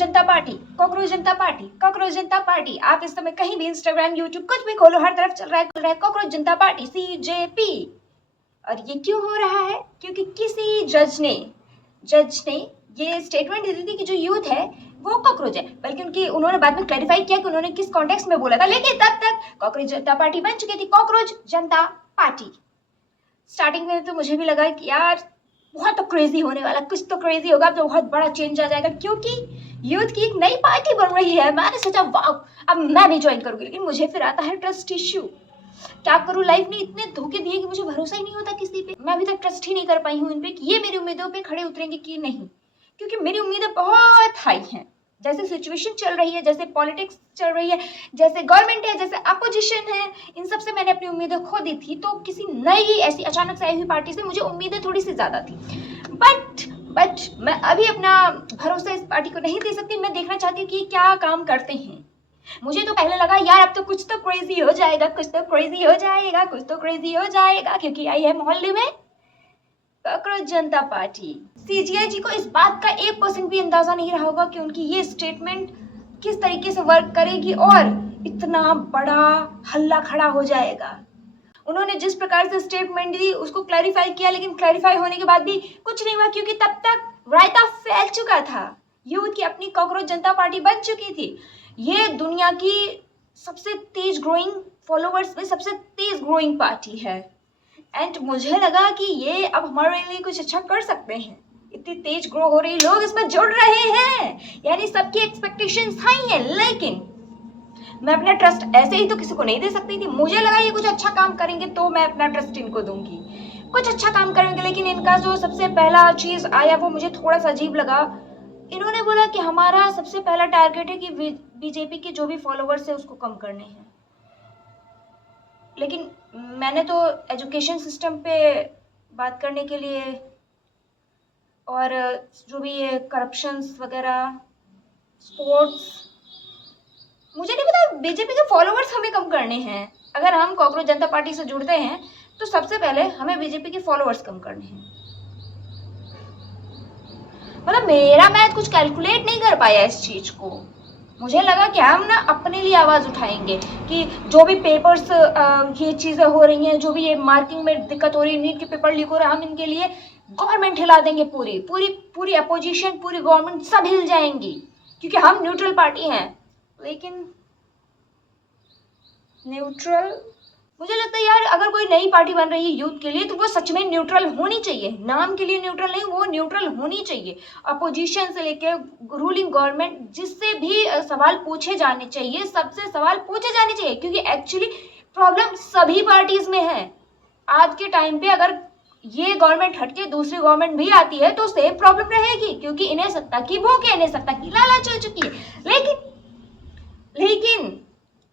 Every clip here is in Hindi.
जनता पार्टी, कॉकरोच जनता पार्टी, कॉकरोच जनता पार्टी। आप इस समय कहीं भी इंस्टाग्राम, यूट्यूब कुछ भी खोलो, हर तरफ चल रहा है कॉकरोच जनता पार्टी, CJP। और ये क्यों हो रहा है? क्योंकि किसी जज ने ये स्टेटमेंट दे दी थी कि जो यूथ है वो कॉकरोच है। बल्कि उन्होंने बाद में क्लैरिफाई किया कि उन्होंने किस कॉन्टेक्स्ट में बोला था, लेकिन तब तक कॉकरोच जनता पार्टी बन चुकी थी कॉकरोच जनता पार्टी। स्टार्टिंग में तो मुझे भी लगा कि यार बहुत तो क्रेजी होने वाला, कुछ तो क्रेजी होगा, तो बहुत बड़ा चेंज आ जाएगा, क्योंकि यूथ की एक नई पार्टी बन रही है। मैंने सोचा वाह, अब मैं भी ज्वाइन करूंगी। लेकिन मुझे फिर आता है ट्रस्ट इश्यू। क्या करूं, लाइफ ने इतने धोखे दिए कि मुझे भरोसा ही नहीं होता किसी पे। मैं अभी तक ट्रस्ट ही नहीं कर पाई हूं इन पे कि ये मेरी उम्मीदों पे खड़े उतरेंगे कि नहीं, क्योंकि मेरी उम्मीदें बहुत हाई हैं। जैसे सिचुएशन चल रही है, जैसे पॉलिटिक्स चल रही है, जैसे गवर्नमेंट है, जैसे अपोजिशन है, इन सब से मैंने अपनी उम्मीदें खो दी थी। तो किसी नई ऐसी अचानक से आई हुई पार्टी से मुझे उम्मीदें थोड़ी सी ज्यादा थी। बट मैं अभी अपना भरोसा इस पार्टी को नहीं दे सकती। मैं देखना चाहती हूँ कि क्या काम करते हैं। मुझे तो पहले लगा यार अब तो कुछ तो क्रेजी हो जाएगा, कुछ तो क्रेजी हो जाएगा, कुछ तो क्रेजी हो जाएगा, क्योंकि आई है मोहल्ले में कॉकरोच जनता पार्टी। CGI जी को इस बात का 1% भी अंदाजा नहीं रहा होगा कि उनकी ये स्टेटमेंट किस तरीके से वर्क करेगी और इतना बड़ा हल्ला खड़ा हो जाएगा। उन्होंने जिस प्रकार से स्टेटमेंट दी उसको क्लैरिफाई किया, लेकिन क्लैरिफाई होने के बाद भी कुछ नहीं हुआ, क्योंकि तब तक रायता फैल चुका था। यूथ की अपनी कॉकरोच जनता पार्टी बन चुकी थी। ये दुनिया की सबसे तेज ग्रोइंग फॉलोअर्स में सबसे तेज ग्रोइंग पार्टी है। एंड मुझे लगा कि ये अब हमारे लिए कुछ अच्छा कर सकते हैं। इतनी तेज ग्रो हो रही, लोग इसमें जुड़ रहे हैं, यानी सबकी एक्सपेक्टेशंस हाई हैं। लेकिन मैं अपना ट्रस्ट ऐसे ही तो किसी को नहीं दे सकती थी। मुझे लगा ये कुछ अच्छा काम करेंगे तो मैं अपना ट्रस्ट इनको दूंगी, कुछ अच्छा काम करेंगे। लेकिन इनका जो सबसे पहला चीज आया वो मुझे थोड़ा सा अजीब लगा। इन्होंने बोला कि हमारा सबसे पहला टारगेट है कि बीजेपी के जो भी फॉलोवर्स है उसको कम करने हैं। लेकिन मैंने तो एजुकेशन सिस्टम पे बात करने के लिए और जो भी ये करप्शंस वगैरह, स्पोर्ट्स, मुझे नहीं पता बीजेपी के फॉलोवर्स हमें कम करने हैं। अगर हम कॉकरोच जनता पार्टी से जुड़ते हैं तो सबसे पहले हमें बीजेपी के फॉलोवर्स कम करने हैं। मतलब मेरा मैथ कुछ कैलकुलेट नहीं कर पाया इस चीज को। मुझे लगा कि हम ना अपने लिए आवाज उठाएंगे कि जो भी पेपर्स ये चीजें हो रही हैं, जो भी ये मार्किंग में दिक्कत हो रही है, नीट के पेपर लीक हो रहा है, हम इनके लिए गवर्नमेंट हिला देंगे। पूरी पूरी पूरी अपोजिशन, पूरी गवर्नमेंट सब हिल जाएंगी, क्योंकि हम न्यूट्रल पार्टी हैं। लेकिन न्यूट्रल, मुझे लगता है यार अगर कोई नई पार्टी बन रही है यूथ के लिए तो वो सच में न्यूट्रल होनी चाहिए। नाम के लिए न्यूट्रल नहीं, वो न्यूट्रल होनी चाहिए। अपोजिशन से लेके रूलिंग गवर्नमेंट, जिससे भी सवाल पूछे जाने चाहिए, सबसे सवाल पूछे जाने चाहिए, क्योंकि एक्चुअली प्रॉब्लम सभी पार्टीज में है। आज के टाइम पे अगर ये गवर्नमेंट हटके दूसरी गवर्नमेंट भी आती है तो सेम प्रॉब्लम रहेगी, क्योंकि इन्हें सत्ता की भूख है, इन्हें सत्ता की लालच हो चुकी है। लेकिन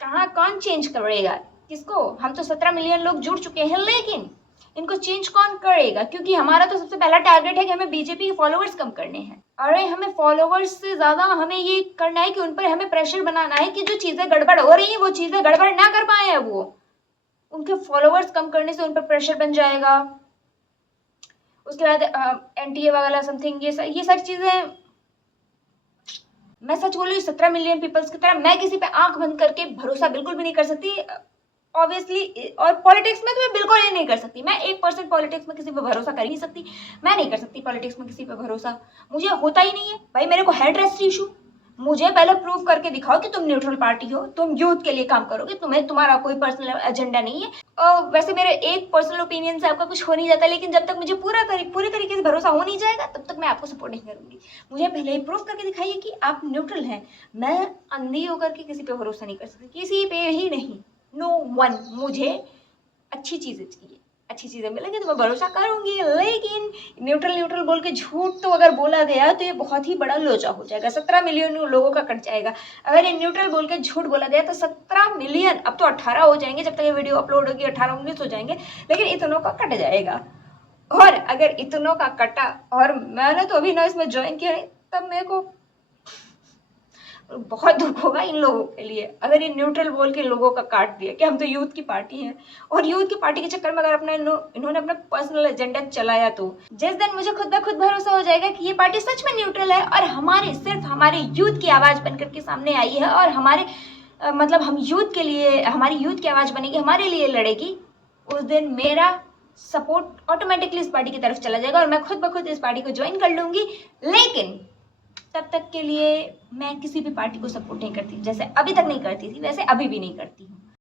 कहाँ कौन चेंज करेगा किसको? हम तो 17 मिलियन लोग जुड़ चुके हैं, लेकिन इनको चेंज कौन करेगा? क्योंकि हमारा तो सबसे पहला टारगेट है कि हमें बीजेपी के फॉलोअर्स कम करने हैं। अरे हमें फॉलोअर्स से ज्यादा हमें ये करना है कि उन पर हमें प्रेशर बनाना है कि जो चीजें गड़बड़ हो रही है वो चीजें गड़बड़ ना कर पाए हैं। वो उनके फॉलोअर्स कम करने से उन पर प्रेशर बन जाएगा। उसके बाद NTA वगैरह समथिंग, ये सारी चीजें। मैं सच बोल रही हूँ, 17 मिलियन पीपल्स की तरह मैं किसी पे आंख बंद करके भरोसा बिल्कुल भी नहीं कर सकती, ऑब्वियसली। और पॉलिटिक्स में तो मैं बिल्कुल ही नहीं कर सकती। मैं 1% पॉलिटिक्स में किसी पे भरोसा कर ही नहीं सकती। मैं नहीं कर सकती पॉलिटिक्स में किसी पे भरोसा, मुझे होता ही नहीं है भाई। मेरे को है ट्रस्ट इशू। मुझे पहले प्रूव करके दिखाओ कि तुम न्यूट्रल पार्टी हो, तुम यूथ के लिए काम करोगे, तुम्हारा कोई पर्सनल एजेंडा नहीं है। और वैसे मेरे एक पर्सनल ओपिनियन से आपका कुछ हो नहीं जाता, लेकिन जब तक मुझे पूरी तरीके से भरोसा हो नहीं जाएगा तब तक मैं आपको सपोर्ट नहीं करूंगी। मुझे पहले ही प्रूफ करके दिखाइए कि आप न्यूट्रल हैं। मैं अंधी होकर के किसी पे भरोसा नहीं कर सकती, किसी पे ही नहीं। No one. मुझे अच्छी चीजें चाहिए, अच्छी चीजें मिलेंगी तो मैं भरोसा करूंगी। लेकिन न्यूट्रल बोल के झूठ तो अगर बोला गया तो ये बहुत ही बड़ा लोचा हो जाएगा, 17 मिलियन लोगों का कट जाएगा। अगर ये न्यूट्रल बोल के झूठ बोला गया तो 17 मिलियन, अब तो 18 हो जाएंगे, जब तक ये वीडियो अपलोड होगी 18-19 हो जाएंगे, लेकिन इतनों का कट जाएगा। और अगर इतनों का कटा और मैंने तो अभी ना इसमें ज्वाइन किया, तब मेरे को और बहुत दुख होगा इन लोगों के लिए अगर ये न्यूट्रल बोल के लोगों का काट दिया कि हम तो यूथ की पार्टी हैं, और यूथ की पार्टी के चक्कर में अगर अपना इन्होंने अपना पर्सनल एजेंडा चलाया तो जिस दिन मुझे खुद ब खुद भरोसा हो जाएगा कि ये पार्टी सच में न्यूट्रल है और हमारे सिर्फ हमारे यूथ की आवाज़ बनकर के सामने आई है और हमारे मतलब हम यूथ के लिए, हमारी यूथ की आवाज़ बनेगी, हमारे लिए लड़ेगी, उस दिन मेरा सपोर्ट ऑटोमेटिकली इस पार्टी की तरफ चला जाएगा और मैं खुद ब खुद इस पार्टी को ज्वाइन कर लूँगी। लेकिन तब तक के लिए मैं किसी भी पार्टी को सपोर्ट नहीं करती, जैसे अभी तक नहीं करती थी वैसे अभी भी नहीं करती हूँ।